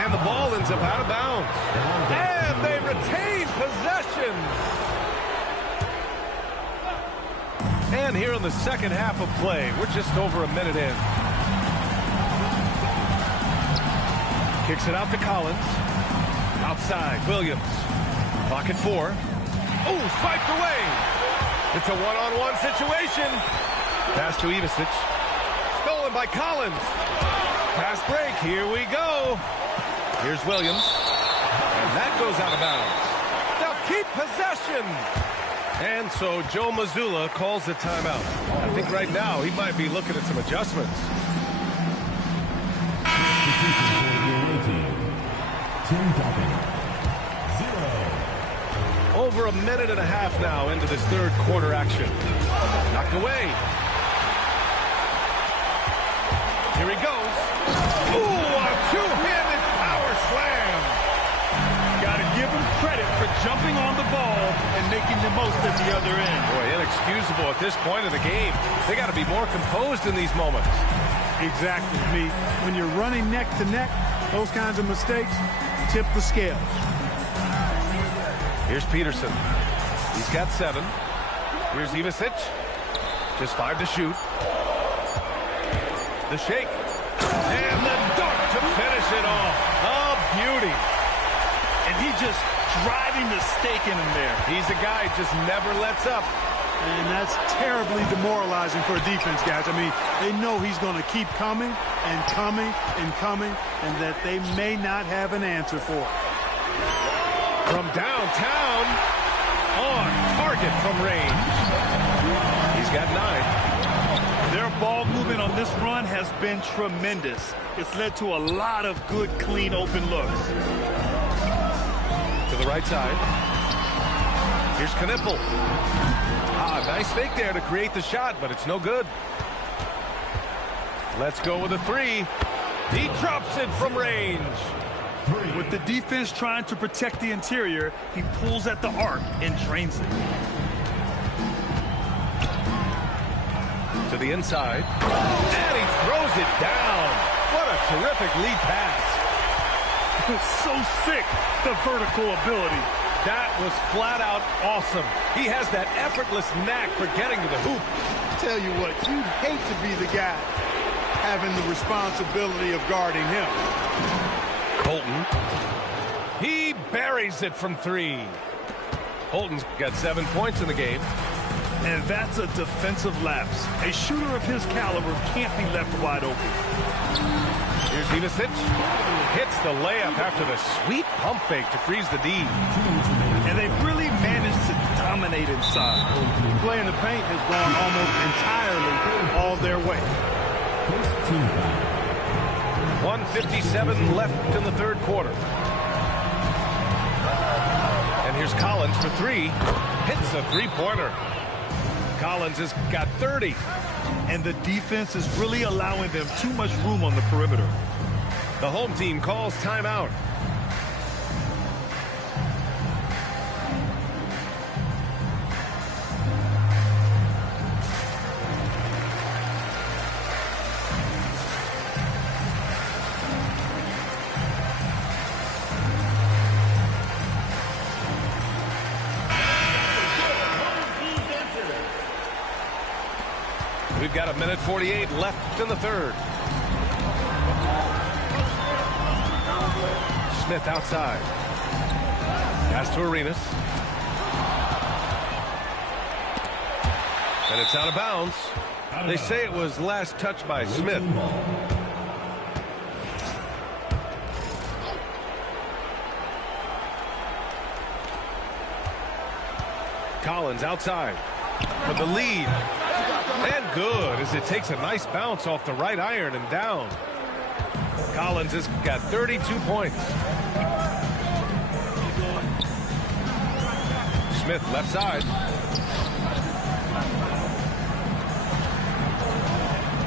And the ball ends up out of bounds. And they retain possession. And here in the second half of play, we're just over a minute in. Kicks it out to Collins. Outside, Williams. Clock at 4. Oh, swiped away. It's a one-on-one situation. Pass to Ivisic. Stolen by Collins. Fast break. Here we go. Here's Williams. And that goes out of bounds. They'll keep possession. And so Joe Mazzulla calls the timeout. I think right now he might be looking at some adjustments. Over a minute and a half now into this third quarter action. Knocked away. Here he goes. Ooh, a two-handed power slam. Got to give him credit for jumping on the ball and making the most at the other end. Boy, inexcusable at this point of the game. They got to be more composed in these moments. Exactly, me. When you're running neck to neck, those kinds of mistakes tip the scale. Here's Peterson. He's got 7. Here's Ivisic. Just 5 to shoot. The shake. And the dunk to finish it off. A beauty. And he just driving the stake in him there. He's a guy who just never lets up. And that's terribly demoralizing for a defense, guys. I mean, they know he's going to keep coming and coming and coming, and that they may not have an answer for it. From downtown, on target from range. He's got 9. Their ball movement on this run has been tremendous. It's led to a lot of good, clean, open looks. To the right side. Here's Knippel. Nice fake there to create the shot, but it's no good. Let's go with a 3. He drops it from range. With the defense trying to protect the interior, he pulls at the arc and drains it. To the inside. And he throws it down. What a terrific lead pass. So sick, the vertical ability. That was flat out awesome. He has that effortless knack for getting to the hoop. Tell you what, you'd hate to be the guy having the responsibility of guarding him. Holton. He buries it from 3. Holton's got 7 points in the game. And that's a defensive lapse. A shooter of his caliber can't be left wide open. Here's Ivisic. Hits the layup after the sweet pump fake to freeze the D. And they've really managed to dominate inside. Play in the paint has gone almost entirely all their way. 1:57 left in the third quarter. And here's Collins for 3. Hits a 3-pointer. Collins has got 30. And the defense is really allowing them too much room on the perimeter. The home team calls timeout. We've got 1:48 left in the third. Smith outside. Pass to Arenas. And it's out of bounds. They say it was last touched by Smith. Collins outside for the lead. And good as it takes a nice bounce off the right iron and down. Collins has got 32 points. Smith left side.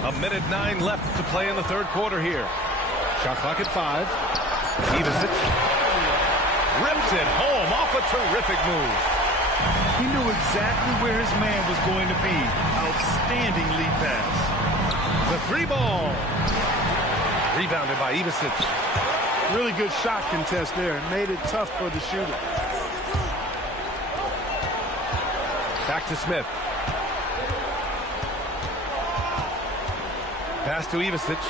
A 1:09 left to play in the third quarter here. Shot clock at 5. Ivisic rips it home off a terrific move. He knew exactly where his man was going to be. Outstanding lead pass. The 3-ball. Rebounded by Ivisic. Really good shot contest there. Made it tough for the shooter. Back to Smith. Pass to Ivisic.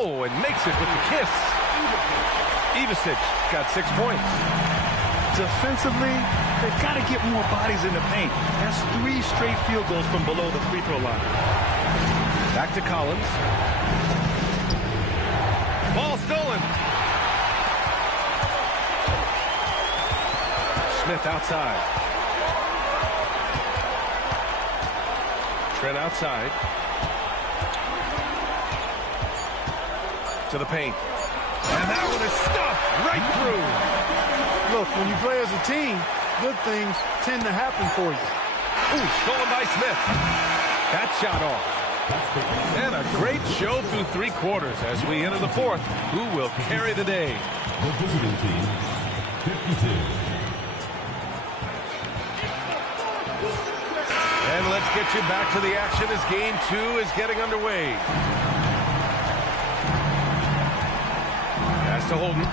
Oh, and makes it with the kiss. Ivisic got 6 points. Defensively, they've got to get more bodies in the paint. That's 3 straight field goals from below the free throw line. Back to Collins. Ball stolen. Smith outside. Trent outside. To the paint. And that one is stuffed right through. Look, when you play as a team, good things tend to happen for you. Ooh, stolen by Smith. That shot off. And a great show through 3 quarters as we enter the 4th. Who will carry the day? The visiting team, 52. And let's get you back to the action as game 2 is getting underway. Pass to Holden.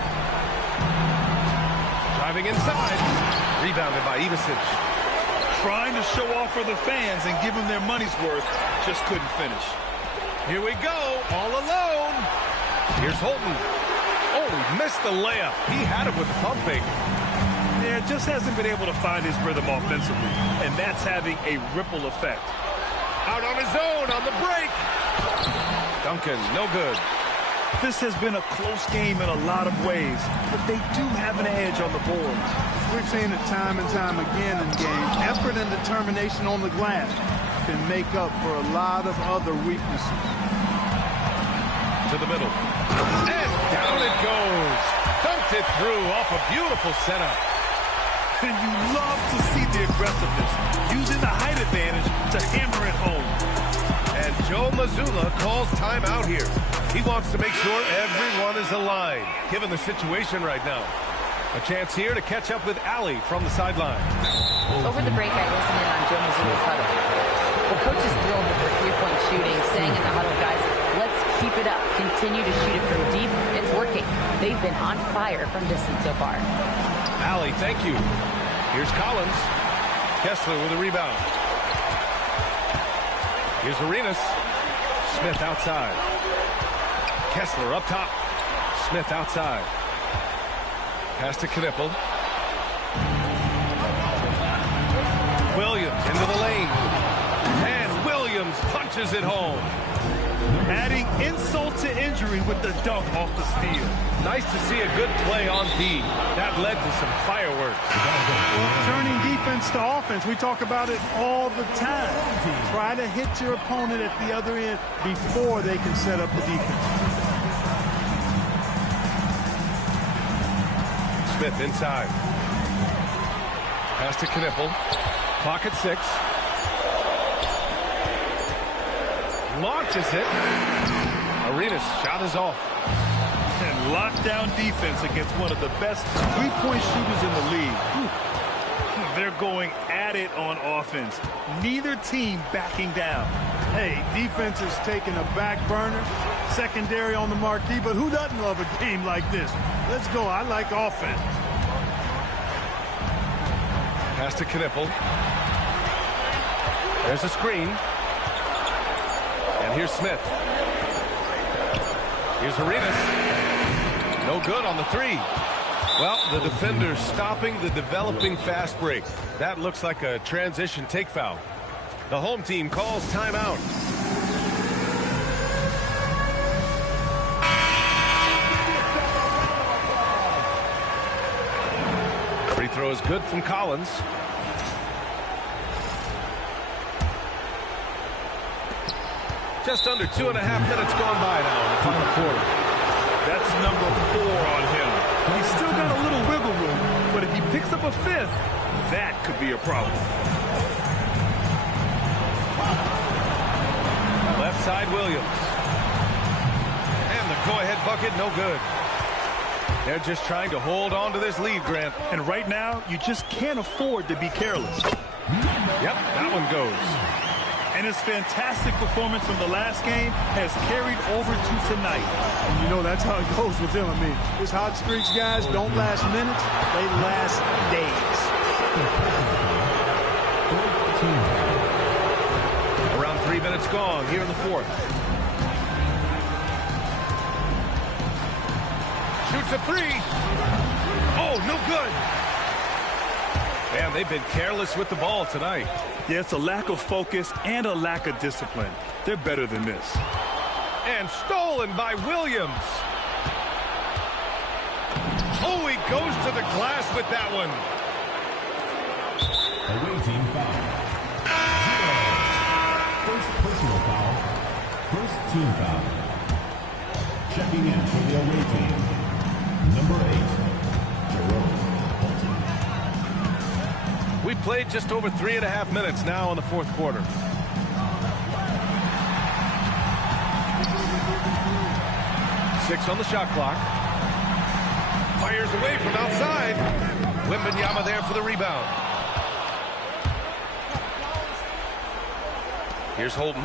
Driving inside. Rebounded by Ivisic. Trying to show off for the fans and give them their money's worth. Just couldn't finish. Here we go. All alone. Here's Holden. Oh, he missed the layup. He had it with the pump fake. Yeah, just hasn't been able to find his rhythm offensively. And that's having a ripple effect. Out on his own on the break. Duncan, no good. This has been a close game in a lot of ways, but they do have an edge on the boards. We've seen it time and time again in games. Effort and determination on the glass can make up for a lot of other weaknesses. To the middle. And down it goes. Dunked it through off a beautiful setup. And you love to see the aggressiveness, using the height advantage to hammer it home. And Joe Mazzulla calls timeout here. He wants to make sure everyone is aligned, given the situation right now. A chance here to catch up with Allie from the sideline. Over the break, I listened in on Joe Mazzulla's huddle. The coach is thrilled with their three-point shooting, saying in the huddle, guys, let's keep it up. Continue to shoot it from deep. It's working. They've been on fire from distance so far. Allie, thank you. Here's Collins. Kessler with a rebound. Here's Arenas. Smith outside. Kessler up top. Smith outside. Pass to Knippel. Williams into the lane. And Williams punches it home. Adding insult to injury with the dunk off the steal. Nice to see a good play on D. That led to some fireworks. Turning defense to offense, we talk about it all the time. Try to hit your opponent at the other end before they can set up the defense. Smith inside. Pass to Knippel. Clock at 6. Launches it. Arenas' shot is off. And lockdown defense against one of the best three-point shooters in the league. They're going at it on offense. Neither team backing down. Hey, defense is taking a back burner, secondary on the marquee, but who doesn't love a game like this? Let's go. I like offense. Pass to Knippel. There's a screen. And here's Smith. Here's Arenas. No good on the 3. Well, the defender stopping the developing fast break. That looks like a transition take foul. The home team calls timeout. Free throw is good from Collins. Just under 2.5 minutes gone by now in the final quarter. That's number 4 on him. He's still got a little wiggle room, but if he picks up a 5th, that could be a problem. Left side, Williams. And the go-ahead bucket, no good. They're just trying to hold on to this lead, Grant. And right now, you just can't afford to be careless. Yep, that one goes. And his fantastic performance from the last game has carried over to tonight. And you know, that's how it goes with him. I mean, his hot streaks, guys, don't last minutes. They last days. Around 3 minutes gone here in the 4th. Shoots a three. Oh, no good. Man, they've been careless with the ball tonight. Yeah, it's a lack of focus and a lack of discipline. They're better than this. And stolen by Williams. Oh, he goes to the glass with that one. Away team foul. 0. First personal foul. First team foul. Checking in for the away team. Number 8, Jerome. We played just over 3.5 minutes now in the fourth quarter. Six on the shot clock. Fires away from outside. Wembanyama there for the rebound. Here's Holden.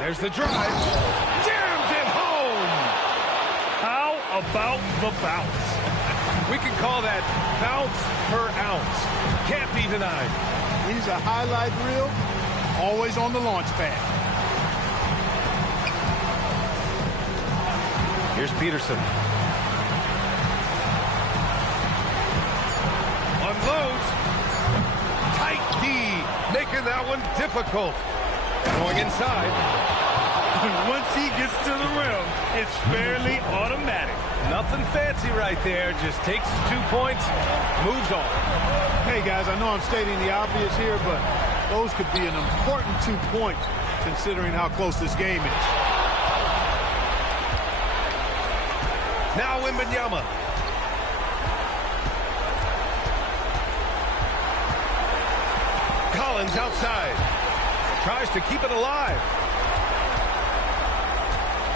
There's the drive. Jams it home. How about the bounce? We can call that bounce per ounce. Can't be denied. He's a highlight reel, always on the launch pad. Here's Peterson. Unloads. Tight D, making that one difficult. Going inside. Once he gets to the rim, it's fairly automatic. Nothing fancy right there. Just takes his 2 points, moves on. Hey, guys, I know I'm stating the obvious here, but those could be an important 2 points considering how close this game is. Now Wembanyama. Collins outside. Tries to keep it alive.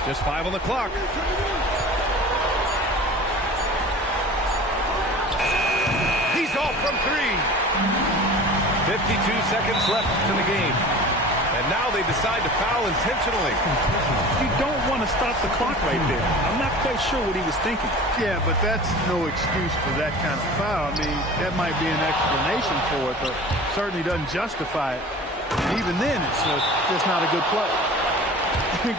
Just 5 on the clock. He's off from 3. 52 seconds left in the game. And now they decide to foul intentionally. You don't want to stop the clock right there. I'm not quite sure what he was thinking. Yeah, but that's no excuse for that kind of foul. I mean, that might be an explanation for it, but certainly doesn't justify it. Even then, it's just not a good play.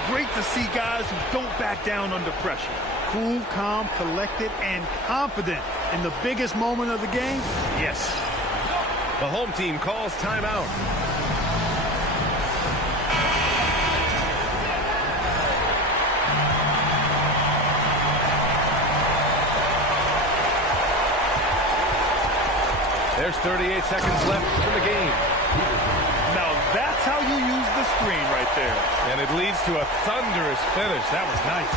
Great to see guys who don't back down under pressure. Cool, calm, collected, and confident in the biggest moment of the game? Yes. The home team calls timeout. There's 38 seconds left in the game. Now that's how you use the screen right there. And it leads to a thunderous finish. That was nice.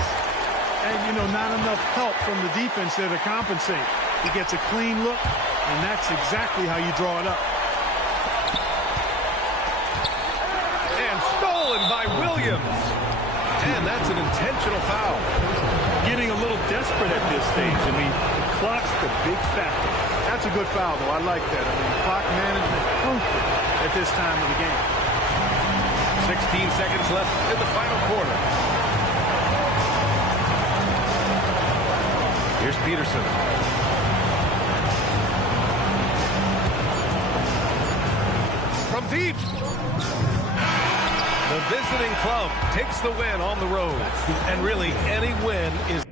And, you know, not enough help from the defense there to compensate. He gets a clean look, and that's exactly how you draw it up. And stolen by Williams. And that's an intentional foul. Getting a little desperate at this stage. I mean, the clock's the big factor. That's a good foul, though. I like that. I mean, clock management crucial at this time of the game. 16 seconds left in the final quarter. Here's Peterson. From deep. The visiting club takes the win on the road. And really, any win is...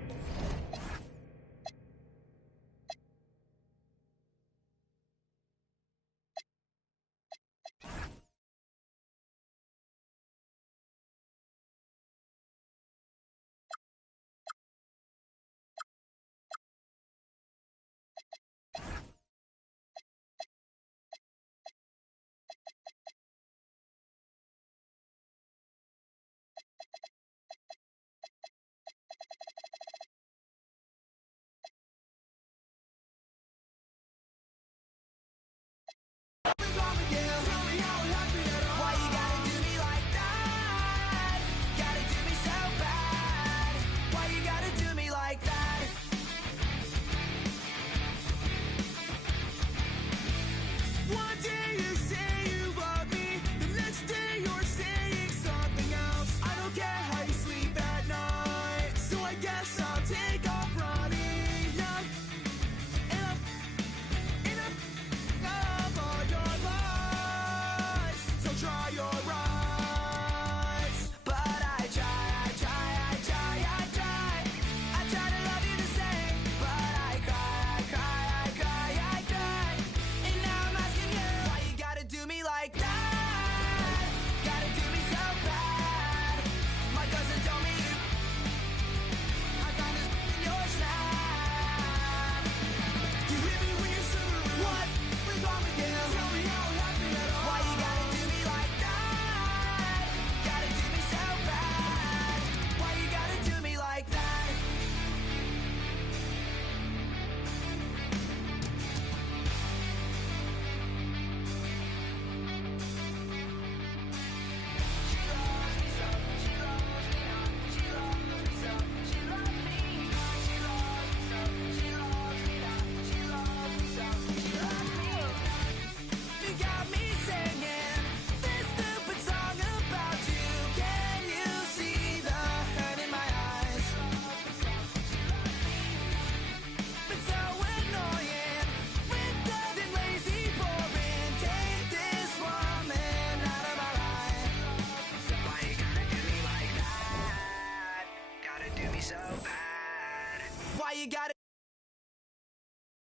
so bad. Why you gotta